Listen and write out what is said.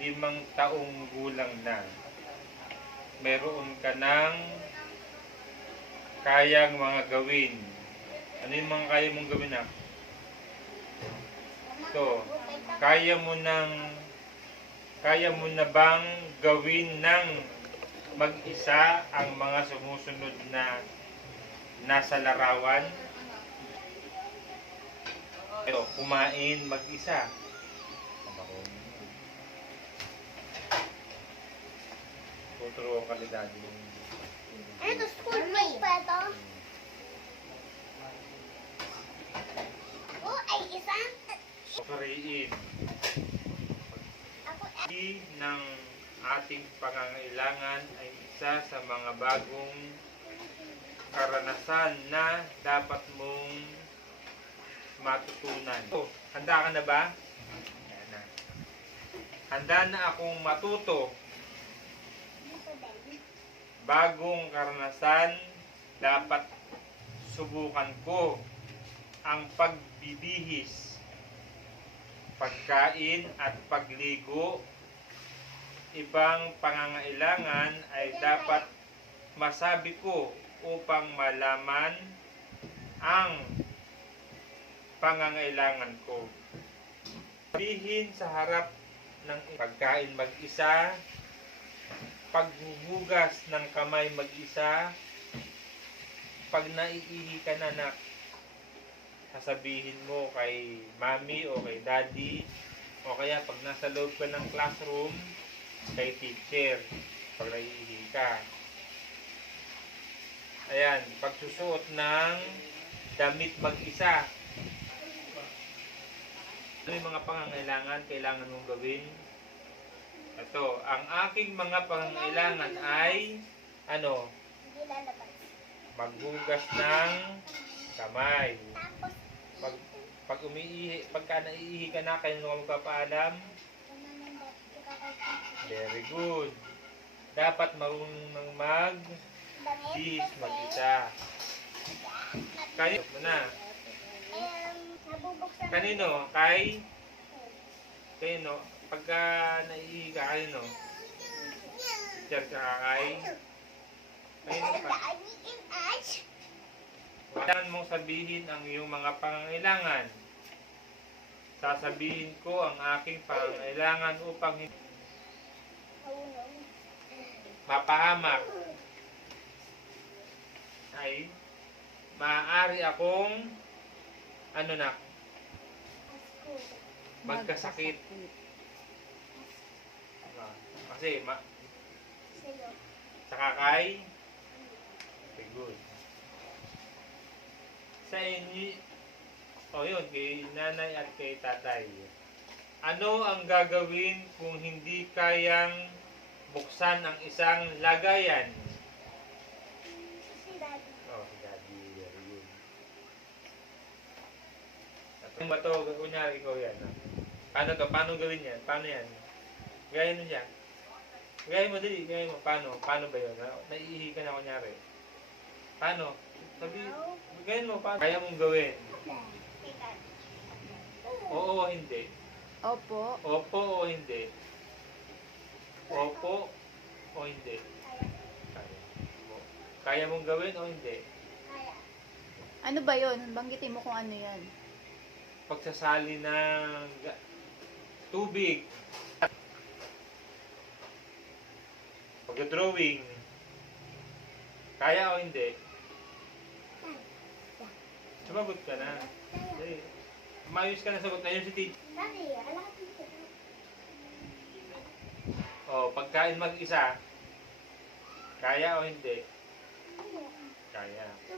5 taong gulang na, meron ka ng kayang mga gawin. Ano yung mga kaya mong gawin na? Ito, kaya mo na bang gawin ng mag-isa ang mga sumusunod na nasa larawan? Ito, kumain mag-isa. Tuturuan ka ni Daddy. Ito, school bag pa ito. Oh, ay isa. Suriin. Ako, Ng ating pangangailangan ay isa sa mga bagong karanasan na dapat mong matutunan. Handa ka na ba? Ayan na. Handa na akong matuto. Bagong karanasan, dapat subukan ko ang pagbibihis, pagkain at pagligo. Ibang pangangailangan ay dapat masabi ko upang malaman ang pangangailangan ko. Sabihin sa harap ng pagkain mag-isa, paghuhugas ng kamay mag-isa, pag naiihi ka na, sasabihin mo kay mami o kay daddy, o kaya pag nasa loob ka ng classroom, kay teacher, pag naiihi ka. Ayan, pagsusuot ng damit mag-isa. Ano yung mga pangangailangan kailangan mong gawin? Ito, ang aking mga pangangailangan ay ano? hindi lalabas. Maghugas ng kamay. Tapos, Pagka naiihi ka na, kayo nung magpapaalam? Very good. Dapat marunong ng mag-bihis mag-isa. Kayo mo na. nabubuksan. Kanino? Kay? Kanino? Pagka naiihi ka, kanino? Teacher ka kay? Kanino pa? Kailangan mong sabihin ang iyong mga pangangailangan. Sasabihin ko ang aking pangangailangan upang hindi mapahamak. Ay, maaari akong magkasakit. Kasi, saka kay? Okay, good. Sa inyo, yun, kay nanay at kay tatay. Ano ang gagawin kung hindi kayang buksan ang isang lagayan? Si Daddy. Si Daddy, very good. At ba ito, kunyari ikaw yan. Paano to? Paano gawin yan? Paano yan? Gayahin mo siya. Gayahin mo, dali. Gayahin mo. Paano? Paano ba yun? Naiihi ka na kunyari. Paano? Gayahin mo. Paano? Kaya mong gawin. Oo o hindi? Opo. Opo o hindi? Opo o hindi? Kaya. Kaya mong gawin o hindi? Kaya. Ano ba yun? Banggitin mo kung ano yan. Pagsasali ng tubig. Pag-drawing. Kaya o hindi? Sumagot ka na. Dali. Mayos ka na sagot. Ayun si teacher. Daddy, alam ko. Pagkain mag-isa. Kaya o hindi? Kaya.